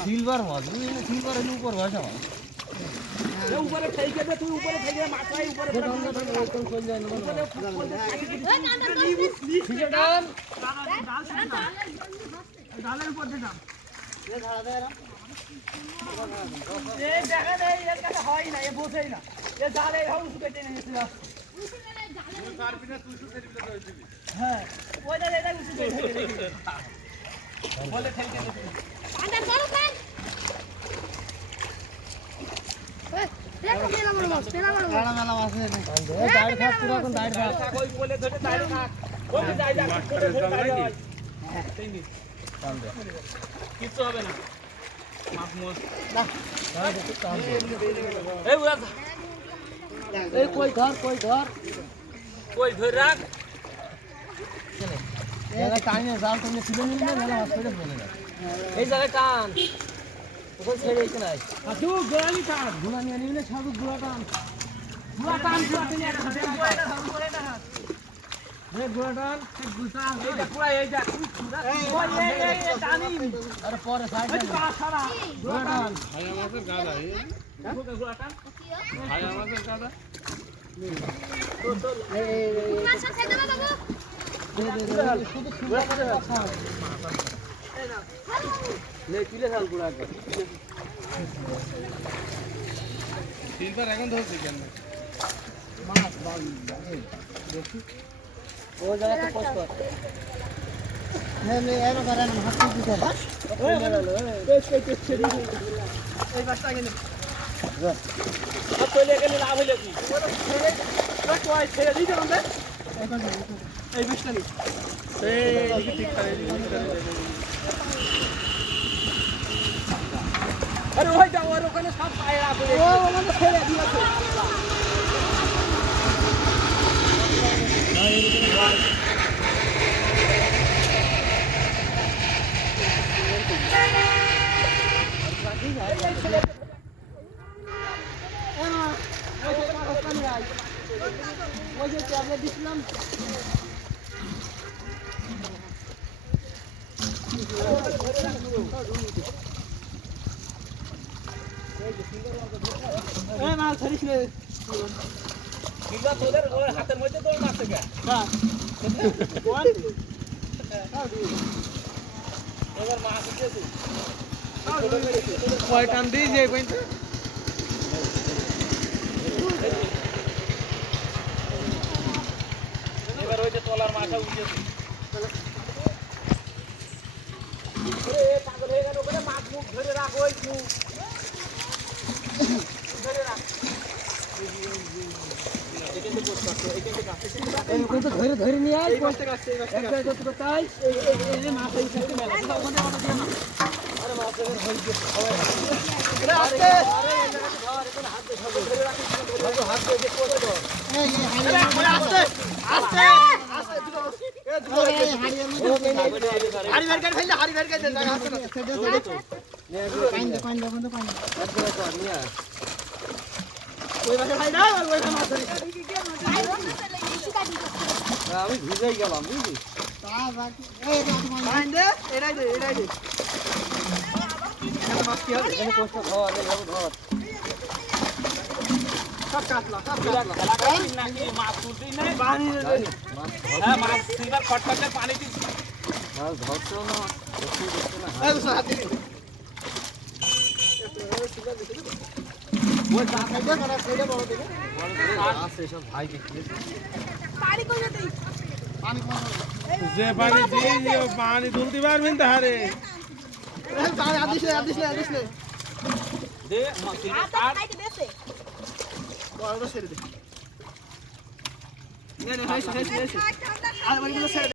silver মাছ silver এর উপর ভাষা উপরে থেকে দে তুই উপরে থেকে মাথায় উপরে একদম চলে যায় না ঠিক আছে ডাল ডালের উপর দে দাও এ ধারা দে এরা এই দেখা দেই এর কাছে হয় না এ বসেই না এ জালে হাউস কেটে নিয়েছিল কার বিনা তুই সুতে দিবি তো দিবি হ্যাঁ ওইটা এটা উঠে বলে খেলকে দে আন্ডার বড় পান দেখো মেলা বড় মাছ মেলা বড় মাছ মেলা মাছ এই দাঁড় থাক পুরো কোন দাঁড় থাক ওই বলে ধরে দাঁড় থাক ওই যাই যা করে ধরে দাঁড় হয় হ্যাঁ তিন দিন টান দে কিছু হবে না মাছ মোজ না টান দে এই উড়া এই কই ধর কই ধর রাখ চলে এই টানে জাল তুমি ছিলে নিলে না মেলা মাছ পেটে বলে না এই জায়গায় টান ওখান ছেড়ে এসে নাই আজু গোড়ানি টান গোড়ানি আনিলে সব গোড়া টান তুমি একটা হাতে গোড়া টান রে গোড়া টান এক গুছা এইটা পুরা এইটা এই টানি আরে পরে সাইড এই সারা গোড়া টান ভাইয়া মাছের গাদা এই গোড়া টান ভাইয়া মাছের গাদা এই মাছ খেতে দেব বাবু শুধু গোড়া করে রাখা এই না লে কিলে শাল গোড়া কর তিনবার এখন ধরছি কেন মাছ বাল দেখি ও জায়গাতে পোস্ট কর নে এর কারণে হাত দিতে বাস ওই মেলালো এই বাসটা কেন চলে গেলে লাভ হইলো কি ছেড়ে দিতে হবে এই বাসটা নি এই ঠিক করে আরে ওই যাও আর ওখানে সব পায়ে রাখো ও ওখানে ছেড়ে দিয়েছে ওই যে ট্যাবলেট দিছিলাম এই মাল ধরিস রে কিবা তোদের ওই হাতের মধ্যে তোর মাছ থেকে হ্যাঁ কোন এবার মাছ দিয়েছি কয় টান দিই যে পয়েন্ট এবার ওই যে তলার মাছটা উঠেছে আরে পাগল হয়ে গেল ওখানে মাছ মুখ ধরে রাখ ওই মুখ ধরে রাখ ধরে নিয়ে আয় তাই মাছ আরে আমি ভিজাই গেলাম বুঝলি ভাই যে পানি দিয়ে পানি তুলতে পারবেন তাহারে দে